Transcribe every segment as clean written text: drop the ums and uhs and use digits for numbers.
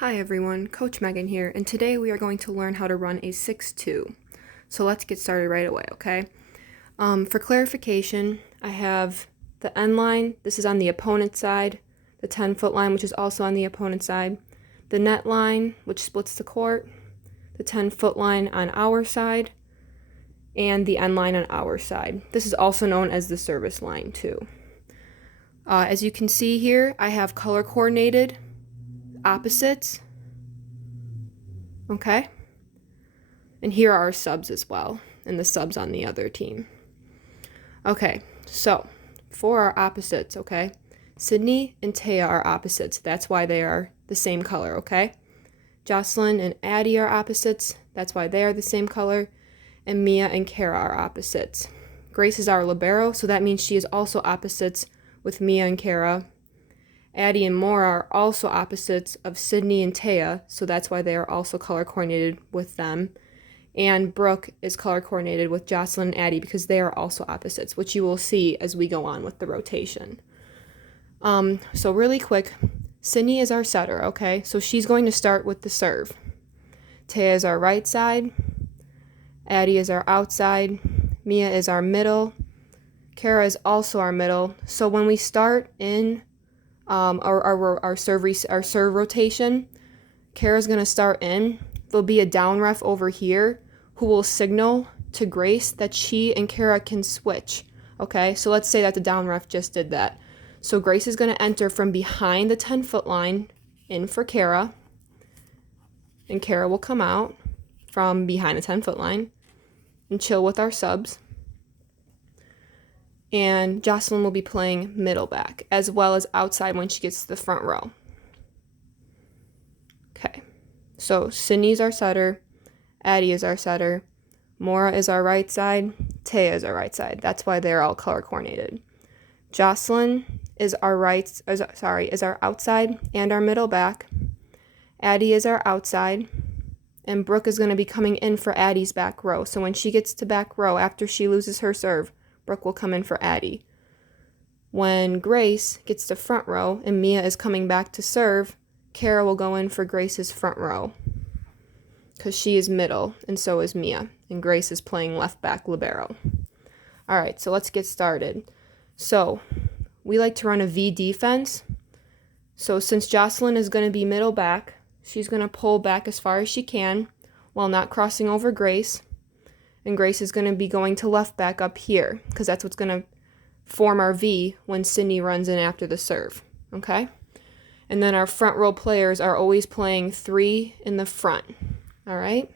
Hi everyone, Coach Megan here, and today we are going to learn how to run a 6-2. So let's get started right away, okay? For clarification, I have the end line, this is on the opponent's side, the 10-foot line, which is also on the opponent's side, the net line, which splits the court, the 10-foot line on our side, and the end line on our side. This is also known as the service line too. As you can see here, I have color coordinated opposites, okay? And here are our subs as well, and the subs on the other team. Okay, so for our opposites, okay? Sydney and Taya are opposites. That's why they are the same color, okay? Jocelyn and Addie are opposites. That's why they are the same color. And Mia and Kara are opposites. Grace is our libero, so that means she is also opposites with Mia and Kara. Addie and Maura are also opposites of Sydney and Taya, so that's why they are also color coordinated with them. And Brooke is color coordinated with Jocelyn and Addie because they are also opposites, which you will see as we go on with the rotation. So really quick, Sydney is our setter, okay? So she's going to start with the serve. Taya is our right side. Addie is our outside. Mia is our middle. Kara is also our middle. So when we start in our serve rotation, Kara's going to start in. There'll be a down ref over here who will signal to Grace that she and Kara can switch. Okay, so let's say that the down ref just did that. So Grace is going to enter from behind the 10-foot line in for Kara, and Kara will come out from behind the 10-foot line and chill with our subs. And Jocelyn will be playing middle back as well as outside when she gets to the front row. Okay, so Sydney's our setter, Addie is our setter, Maura is our right side, Taya is our right side. That's why they're all color coordinated. Jocelyn is our outside and our middle back. Addie is our outside, and Brooke is going to be coming in for Addie's back row. So when she gets to back row after she loses her serve, Brooke will come in for Addie. When Grace gets to front row and Mia is coming back to serve, Kara will go in for Grace's front row because she is middle and so is Mia, and Grace is playing left back libero. All right, so let's get started. So we like to run a V defense. So since Jocelyn is going to be middle back, she's going to pull back as far as she can while not crossing over Grace. And Grace is going to be going to left back up here because that's what's going to form our V when Sydney runs in after the serve. Okay? And then our front row players are always playing 3 in the front. All right?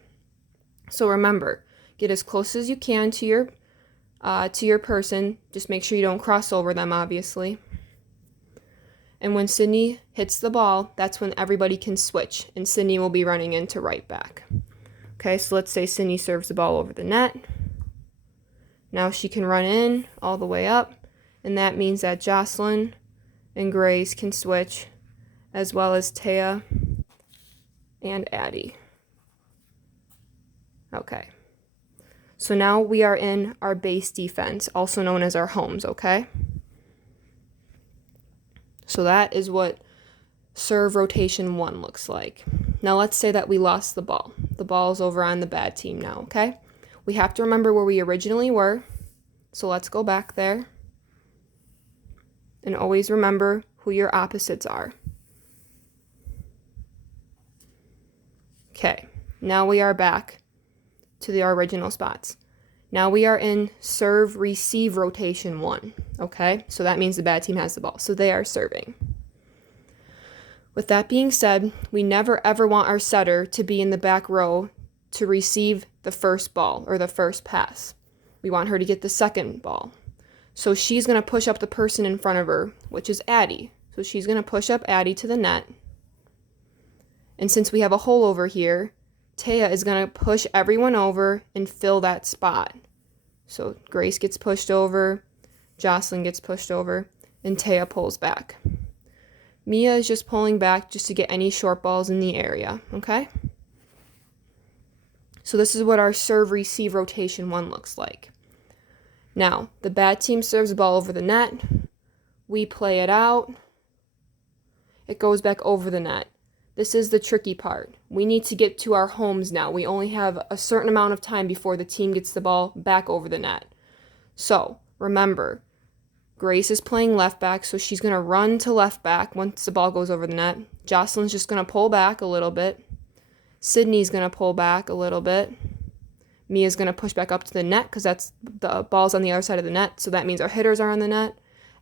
So remember, get as close as you can to your person. Just make sure you don't cross over them, obviously. And when Sydney hits the ball, that's when everybody can switch, and Sydney will be running into right back. Okay, so let's say Sydney serves the ball over the net. Now she can run in all the way up, and that means that Jocelyn and Grace can switch, as well as Taya and Addie. Okay. So now we are in our base defense, also known as our homes, okay? So that is what serve rotation 1 looks like. Now let's say that we lost the ball. The ball is over on the bad team now, okay? We have to remember where we originally were. So let's go back there. And always remember who your opposites are. Okay, now we are back to our original spots. Now we are in serve-receive rotation 1, okay? So that means the bad team has the ball, so they are serving. With that being said, we never ever want our setter to be in the back row to receive the first ball or the first pass. We want her to get the second ball. So she's going to push up the person in front of her, which is Addie. So she's going to push up Addie to the net. And since we have a hole over here, Taya is going to push everyone over and fill that spot. So Grace gets pushed over, Jocelyn gets pushed over, and Taya pulls back. Mia is just pulling back just to get any short balls in the area, okay? So this is what our serve-receive rotation 1 looks like. Now, the bad team serves the ball over the net. We play it out. It goes back over the net. this is the tricky part. We need to get to our homes now. We only have a certain amount of time before the team gets the ball back over the net. So, remember, Grace is playing left back, so she's going to run to left back once the ball goes over the net. Jocelyn's just going to pull back a little bit. Sydney's going to pull back a little bit. Mia's going to push back up to the net because that's the ball's on the other side of the net, so that means our hitters are on the net.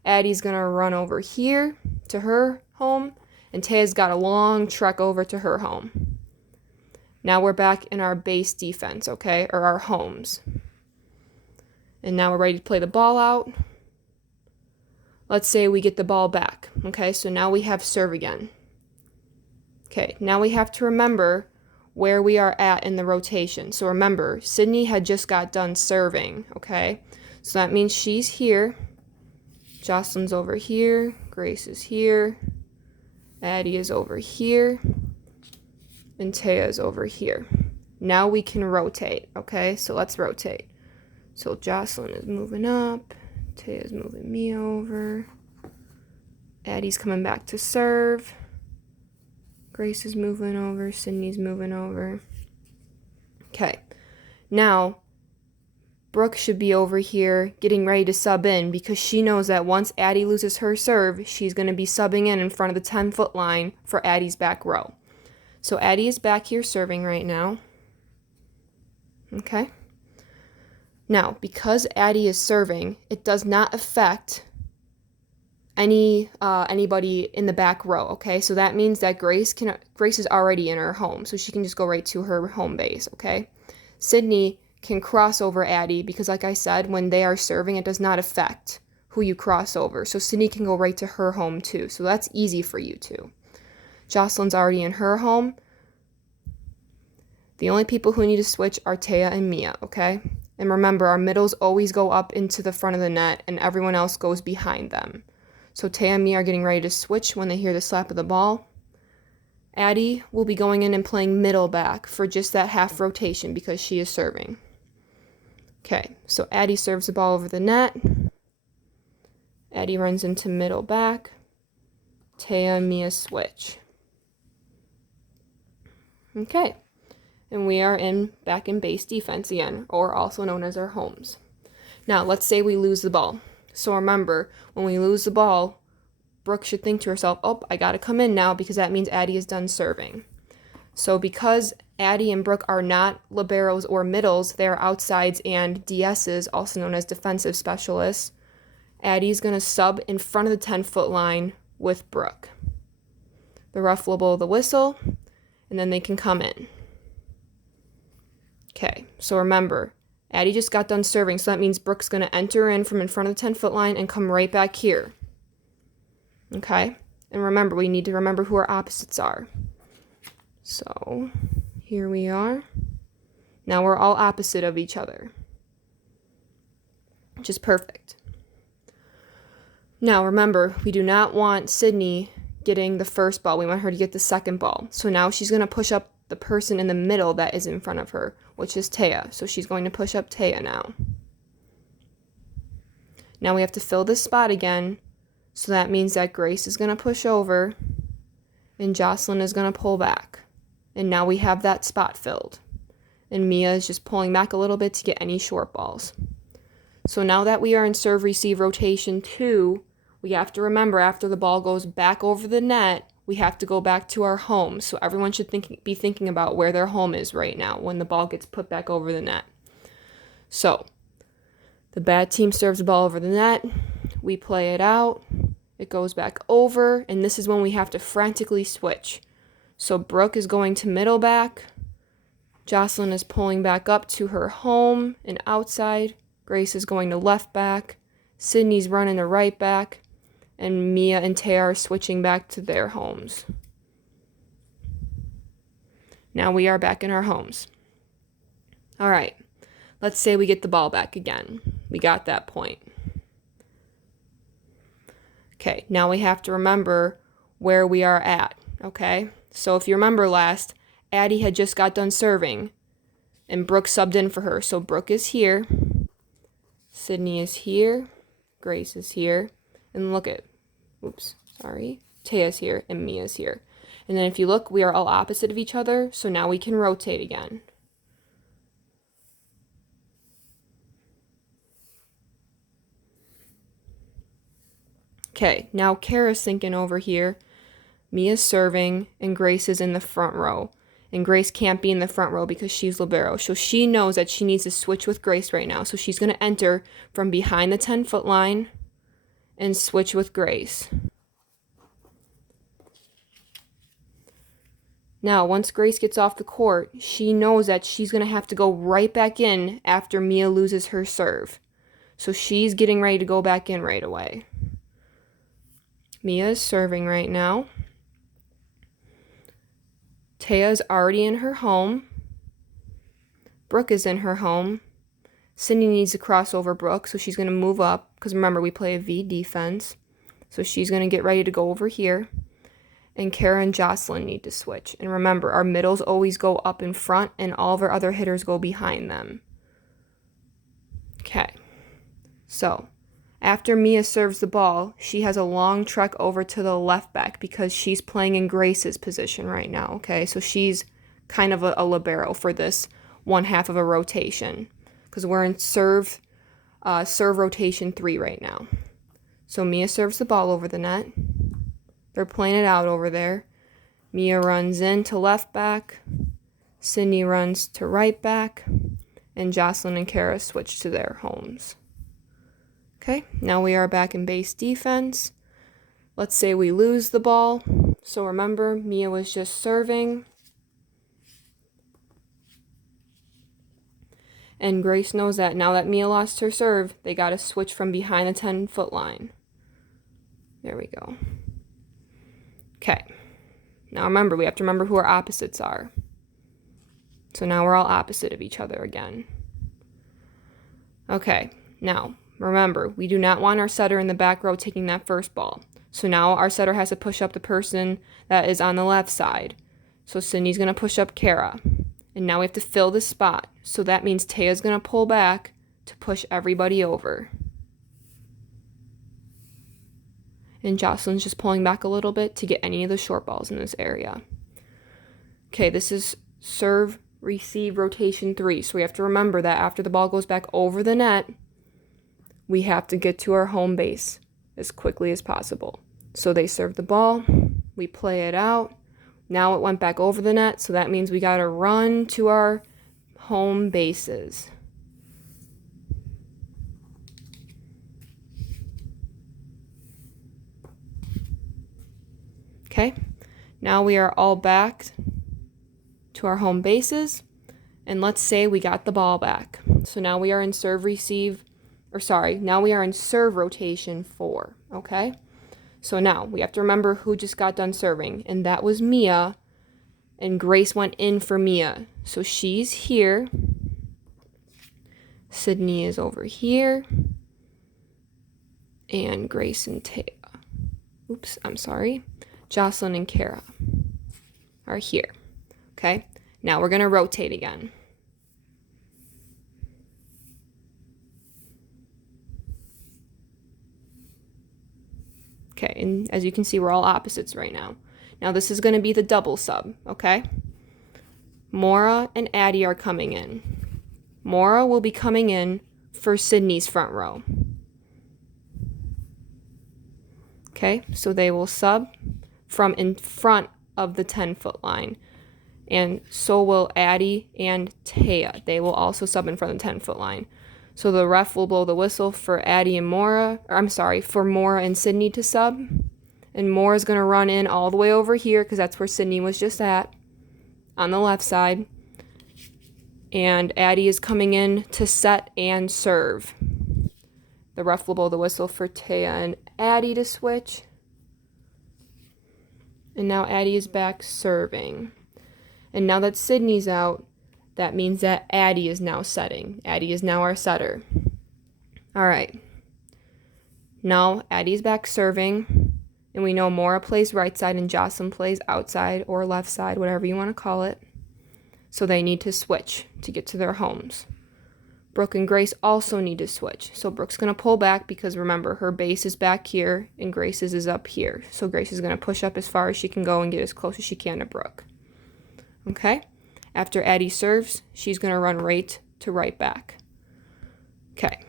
Addie's going to run over here to her home, and Taya's got a long trek over to her home. Now we're back in our base defense, okay, or our homes. And now we're ready to play the ball out. Let's say we get the ball back, okay, so now we have serve again. Okay, now we have to remember where we are at in the rotation. So remember, Sydney had just got done serving, okay? So that means she's here. Jocelyn's over here. Grace is here. Addie is over here. And Taya is over here. Now we can rotate, okay? So let's rotate. So Jocelyn is moving up. Taya's moving me over. Addie's coming back to serve. Grace is moving over. Sydney's moving over. Okay. Now, Brooke should be over here getting ready to sub in because she knows that once Addie loses her serve, she's going to be subbing in front of the 10-foot line for Addie's back row. So Addie is back here serving right now. Okay. Now, because Addie is serving, it does not affect anybody in the back row, okay? So that means that Grace is already in her home, so she can just go right to her home base, okay? Sydney can cross over Addie because, like I said, when they are serving, it does not affect who you cross over. So Sydney can go right to her home too, so that's easy for you too. Jocelyn's already in her home. The only people who need to switch are Taya and Mia, okay? And remember, our middles always go up into the front of the net and everyone else goes behind them. So Taya and Mia are getting ready to switch when they hear the slap of the ball. Addie will be going in and playing middle back for just that half rotation because she is serving. Okay, so Addie serves the ball over the net. Addie runs into middle back. Taya and Mia switch. Okay. And we are back in base defense again, or also known as our homes. Now, let's say we lose the ball. So remember, when we lose the ball, Brooke should think to herself, oh, I got to come in now because that means Addie is done serving. So because Addie and Brooke are not liberos or middles, they are outsides and DSs, also known as defensive specialists, Addie's going to sub in front of the 10-foot line with Brooke. The ref will blow the whistle, and then they can come in. Okay, so remember, Addie just got done serving, so that means Brooke's going to enter in from in front of the 10-foot line and come right back here. Okay, and remember, we need to remember who our opposites are. So, here we are. Now we're all opposite of each other, which is perfect. Now remember, we do not want Sydney getting the first ball. We want her to get the second ball. So now she's going to push up the person in the middle that is in front of her, which is Taya. So she's going to push up Taya now. Now we have to fill this spot again. So that means that Grace is going to push over and Jocelyn is going to pull back. And now we have that spot filled. And Mia is just pulling back a little bit to get any short balls. So now that we are in serve-receive rotation 2, we have to remember after the ball goes back over the net, we have to go back to our home. So everyone should be thinking about where their home is right now when the ball gets put back over the net. So the bad team serves the ball over the net. We play it out. It goes back over. And this is when we have to frantically switch. So Brooke is going to middle back. Jocelyn is pulling back up to her home and outside. Grace is going to left back. Sydney's running to right back. And Mia and Taya are switching back to their homes. Now we are back in our homes. All right. Let's say we get the ball back again. We got that point. Okay, now we have to remember where we are at, okay? So if you remember last, Addie had just got done serving, and Brooke subbed in for her. So Brooke is here, Sydney is here, Grace is here, and look at, Taya's here, and Mia's here. And then if you look, we are all opposite of each other, so now we can rotate again. Okay, now Kara's thinking over here. Mia's serving, and Grace is in the front row. And Grace can't be in the front row because she's Libero. So she knows that she needs to switch with Grace right now. So she's going to enter from behind the 10-foot line and switch with Grace. Now, once Grace gets off the court, she knows that she's going to have to go right back in after Mia loses her serve. So she's getting ready to go back in right away. Mia is serving right now. Taya's already in her home. Brooke is in her home. Sydney needs to cross over Brooke, so she's going to move up, because remember, we play a V defense. So she's going to get ready to go over here. And Kara and Jocelyn need to switch. And remember, our middles always go up in front, and all of our other hitters go behind them. Okay. So, after Mia serves the ball, she has a long trek over to the left back because she's playing in Grace's position right now, okay? So she's kind of a libero for this one half of a rotation because we're in serve rotation 3 right now. So Mia serves the ball over the net. They're playing it out over there. Mia runs in to left back. Sydney runs to right back. And Jocelyn and Kara switch to their homes. Okay, now we are back in base defense. Let's say we lose the ball. So remember, Mia was just serving. And Grace knows that now that Mia lost her serve, they got to switch from behind the 10-foot line. There we go. Okay. Now remember, we have to remember who our opposites are. So now we're all opposite of each other again. Okay, now remember, we do not want our setter in the back row taking that first ball. So now our setter has to push up the person that is on the left side. So Sydney's going to push up Kara. And now we have to fill the spot. So that means Taya's going to pull back to push everybody over. And Jocelyn's just pulling back a little bit to get any of the short balls in this area. Okay, this is serve, receive, rotation 3. So we have to remember that after the ball goes back over the net, we have to get to our home base as quickly as possible. So they serve the ball, we play it out. Now it went back over the net, so that means we got to run to our home bases. Okay, now we are all back to our home bases, and let's say we got the ball back. So now we are in serve, receive, now we are in serve rotation 4, okay? So now we have to remember who just got done serving, and that was Mia, and Grace went in for Mia. So she's here. Sydney is over here. And Grace and Taya. Oops, I'm sorry. Jocelyn and Kara are here. Okay, now we're going to rotate again. Okay, and as you can see, we're all opposites right now. Now this is going to be the double sub, okay? Mora and Addie are coming in. Mora will be coming in for Sydney's front row. Okay, so they will sub from in front of the 10-foot line. And so will Addie and Taya. They will also sub in front of the 10-foot line. So the ref will blow the whistle for Addie and for Mora and Sydney to sub. And Mora's going to run in all the way over here because that's where Sydney was just at, on the left side. And Addie is coming in to set and serve. The ref will blow the whistle for Taya and Addie to switch. And now Addie is back serving. And now that Sydney's out, that means that Addie is now setting. Addie is now our setter. All right. Now Addie's back serving. And we know Mora plays right side and Jocelyn plays outside or left side, whatever you want to call it. So they need to switch to get to their homes. Brooke and Grace also need to switch. So Brooke's going to pull back because remember, her base is back here and Grace's is up here. So Grace is going to push up as far as she can go and get as close as she can to Brooke. Okay? After Addie serves, she's going to run right to right back. Okay.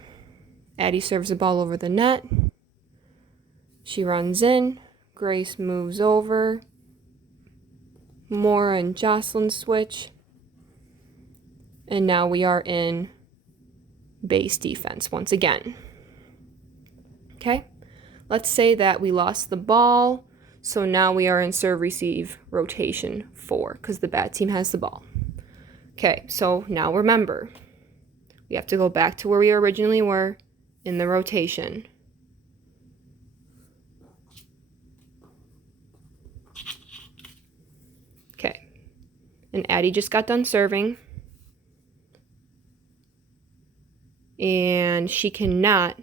Addie serves the ball over the net. She runs in. Grace moves over. Maura and Jocelyn switch. And now we are in base defense once again. Okay? Let's say that we lost the ball, so now we are in serve-receive rotation 4 because the bad team has the ball. Okay, so now remember, we have to go back to where we originally were in the rotation. Okay, and Addie just got done serving. And she cannot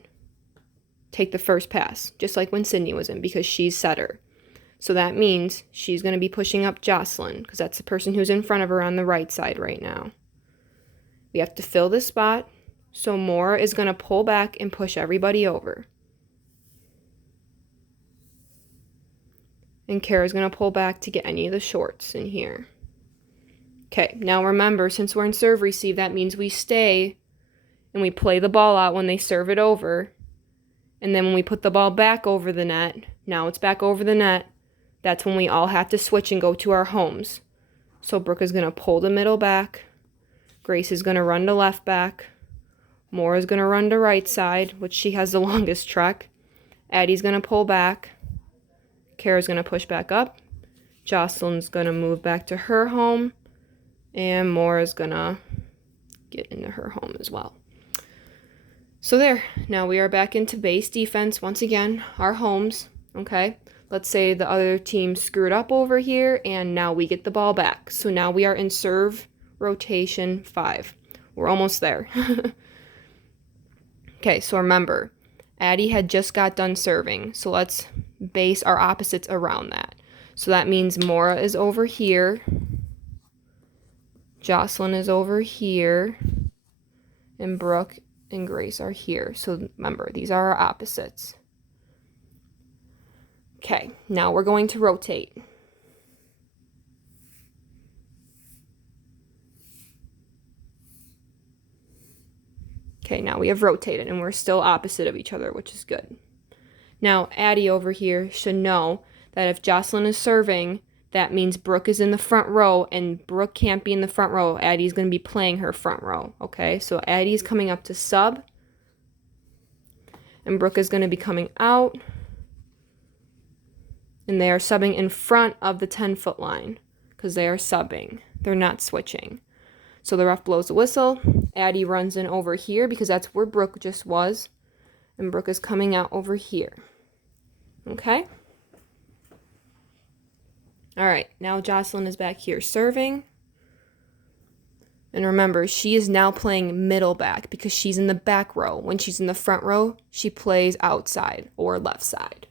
take the first pass, just like when Sydney was in, because she's setter. So that means she's going to be pushing up Jocelyn, because that's the person who's in front of her on the right side right now. We have to fill this spot, so Maura is going to pull back and push everybody over. And Kara's going to pull back to get any of the shorts in here. Okay, now remember, since we're in serve-receive, that means we stay and we play the ball out when they serve it over. And then when we put the ball back over the net, now it's back over the net, that's when we all have to switch and go to our homes. So Brooke is going to pull the middle back. Grace is going to run to left back. Maura is going to run to right side, which she has the longest trek. Addie's going to pull back. Kara's going to push back up. Jocelyn's going to move back to her home. And Maura's going to get into her home as well. So there, now we are back into base defense once again, our homes, okay? Let's say the other team screwed up over here, and now we get the ball back. So now we are in serve rotation 5. We're almost there. Okay, so remember, Addie had just got done serving, so let's base our opposites around that. So that means Maura is over here, Jocelyn is over here, and Brooke and Grace are here. So remember, these are our opposites. Okay, now we're going to rotate. Okay, now we have rotated and we're still opposite of each other, which is good. Now, Addie over here should know that if Jocelyn is serving, that means Brooke is in the front row, and Brooke can't be in the front row. Addie's going to be playing her front row, okay? So Addie's coming up to sub, and Brooke is going to be coming out, and they are subbing in front of the 10-foot line because they are subbing. They're not switching. So the ref blows the whistle. Addie runs in over here because that's where Brooke just was, and Brooke is coming out over here, okay? All right, now Jocelyn is back here serving. And remember, she is now playing middle back because she's in the back row. When she's in the front row, she plays outside or left side.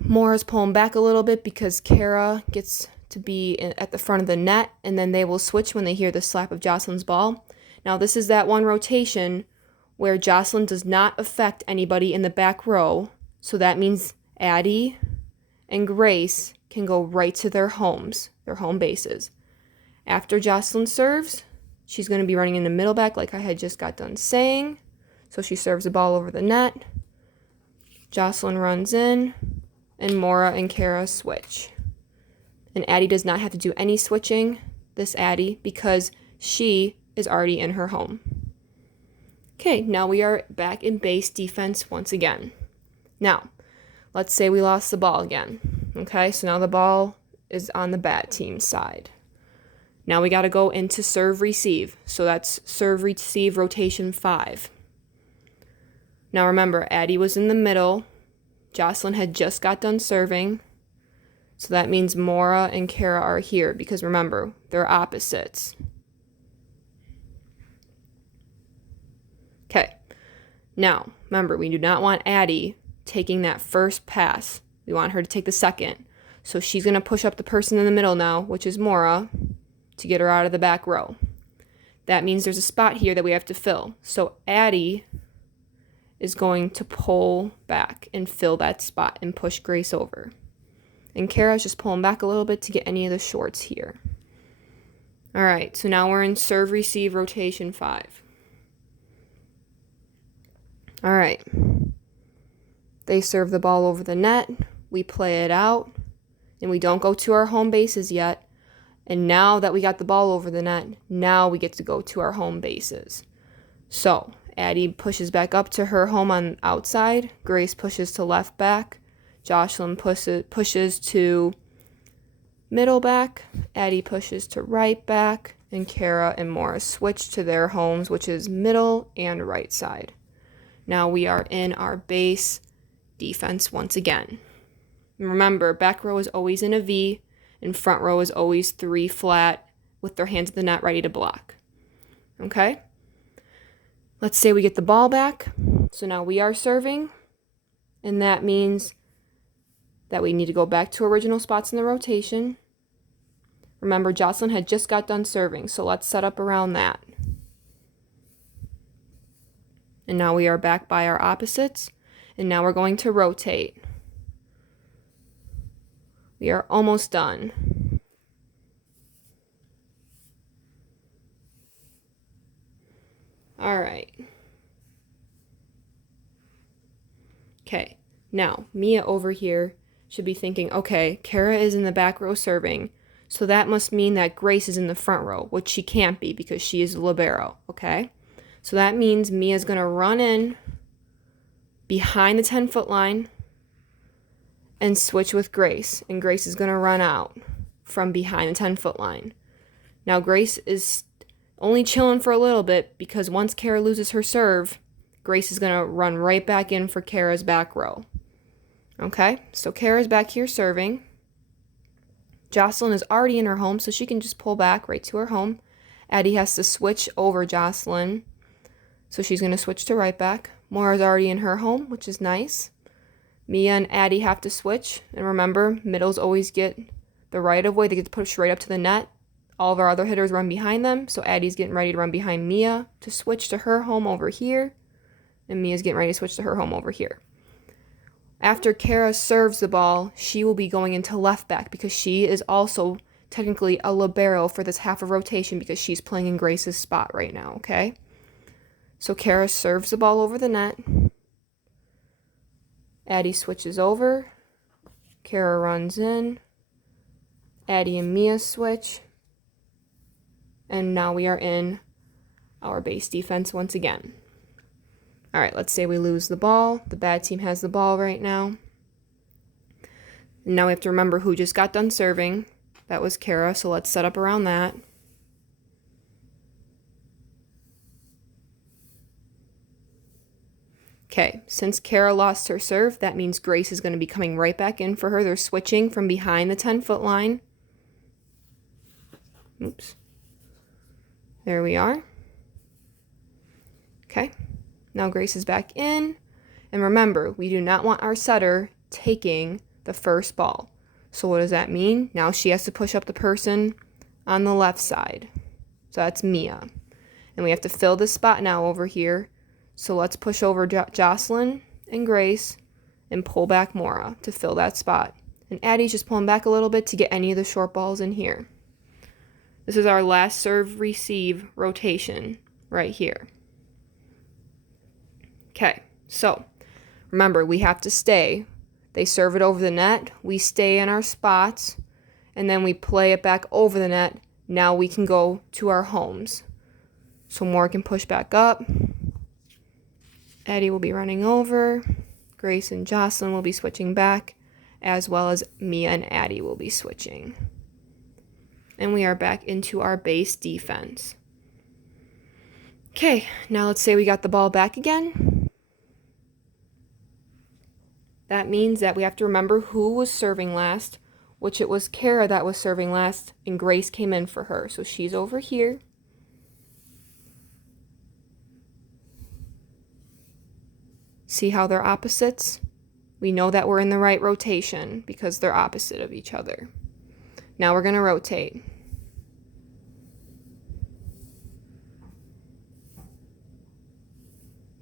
Maura's pulling back a little bit because Kara gets to be at the front of the net, and then they will switch when they hear the slap of Jocelyn's ball. Now, this is that one rotation where Jocelyn does not affect anybody in the back row, so that means Addie and Grace can go right to their homes, their home bases. After Jocelyn serves, she's going to be running in the middle back like I had just got done saying. So she serves the ball over the net. Jocelyn runs in, and Maura and Kara switch. And Addie does not have to do any switching, this Addie, because she is already in her home. Okay, now we are back in base defense once again. Now, let's say we lost the ball again. Okay, so now the ball is on the bad team's side. Now we got to go into serve-receive. So that's serve-receive rotation 5. Now remember, Addie was in the middle. Jocelyn had just got done serving. So that means Maura and Kara are here because remember, they're opposites. Okay, now remember, we do not want Addie taking that first pass. We want her to take the second. So she's going to push up the person in the middle now, which is Maura, to get her out of the back row. That means there's a spot here that we have to fill. So Addie is going to pull back and fill that spot and push Grace over. And Kara's just pulling back a little bit to get any of the shorts here. All right, so now we're in serve, receive, rotation 5. All right. They serve the ball over the net. We play it out. And we don't go to our home bases yet. And now that we got the ball over the net, now we get to go to our home bases. So Addie pushes back up to her home on outside. Grace pushes to left back. Jocelyn pushes to middle back. Addie pushes to right back. And Kara and Morris switch to their homes, which is middle and right side. Now we are in our base defense once again. Remember, back row is always in a V, and front row is always 3 flat with their hands at the net ready to block. Okay? Let's say we get the ball back. So now we are serving, and that means that we need to go back to original spots in the rotation. Remember, Jocelyn had just got done serving, so let's set up around that. And now we are back by our opposites, and now we're going to rotate. We are almost done. All right. Okay, now Mia over here should be thinking, okay, Kara is in the back row serving, so that must mean that Grace is in the front row, which she can't be because she is Libero, okay? So that means Mia's going to run in behind the 10-foot line and switch with Grace. And Grace is going to run out from behind the 10-foot line. Now Grace is only chilling for a little bit because once Kara loses her serve, Grace is going to run right back in for Kara's back row. Okay, so Kara's back here serving. Jocelyn is already in her home, so she can just pull back right to her home. Addie has to switch over Jocelyn, so she's going to switch to right back. Moira's already in her home, which is nice. Mia and Addie have to switch. And remember, middles always get the right of way. They get to push right up to the net. All of our other hitters run behind them. So Addie's getting ready to run behind Mia to switch to her home over here. And Mia's getting ready to switch to her home over here. After Kara serves the ball, she will be going into left back because she is also technically a libero for this half of rotation because she's playing in Grace's spot right now, okay? So Kara serves the ball over the net. Addie switches over. Kara runs in. Addie and Mia switch. And now we are in our base defense once again. All right, let's say we lose the ball. The bad team has the ball right now. And now we have to remember who just got done serving. That was Kara, so let's set up around that. Okay, since Kara lost her serve, that means Grace is going to be coming right back in for her. They're switching from behind the 10-foot line. Oops. There we are. Okay, now Grace is back in. And remember, we do not want our setter taking the first ball. So what does that mean? Now she has to push up the person on the left side. So that's Mia. And we have to fill this spot now over here. So let's push over Jocelyn and Grace and pull back Mora to fill that spot. And Addie's just pulling back a little bit to get any of the short balls in here. This is our last serve receive rotation right here. Okay, so remember, we have to stay. They serve it over the net. We stay in our spots. And then we play it back over the net. Now we can go to our homes. So Mora can push back up. Addie will be running over. Grace and Jocelyn will be switching back, as well as Mia and Addie will be switching. And we are back into our base defense. Okay, now let's say we got the ball back again. That means that we have to remember who was serving last, which it was Kara that was serving last, and Grace came in for her. So she's over here. See how they're opposites? We know that we're in the right rotation because they're opposite of each other. Now we're going to rotate.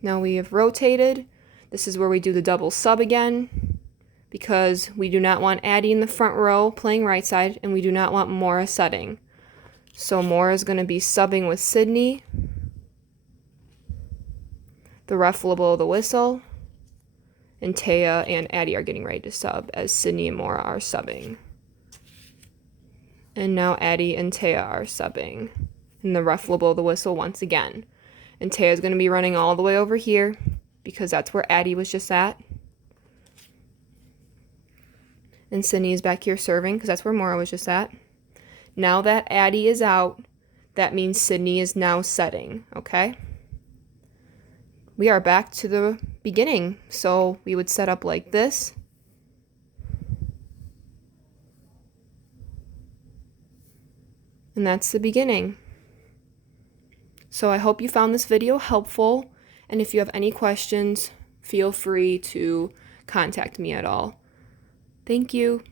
Now we have rotated. This is where we do the double sub again, because we do not want Addie in the front row playing right side, and we do not want Mora setting. So Mora is going to be subbing with Sydney. The ref will blow the whistle, and Taya and Addie are getting ready to sub as Sydney and Mora are subbing. And now Addie and Taya are subbing, and the ref will blow the whistle once again. And Taya is going to be running all the way over here because that's where Addie was just at. And Sydney is back here serving because that's where Mora was just at. Now that Addie is out, that means Sydney is now setting, okay? We are back to the beginning. So we would set up like this. And that's the beginning. So I hope you found this video helpful. And if you have any questions, feel free to contact me at all. Thank you.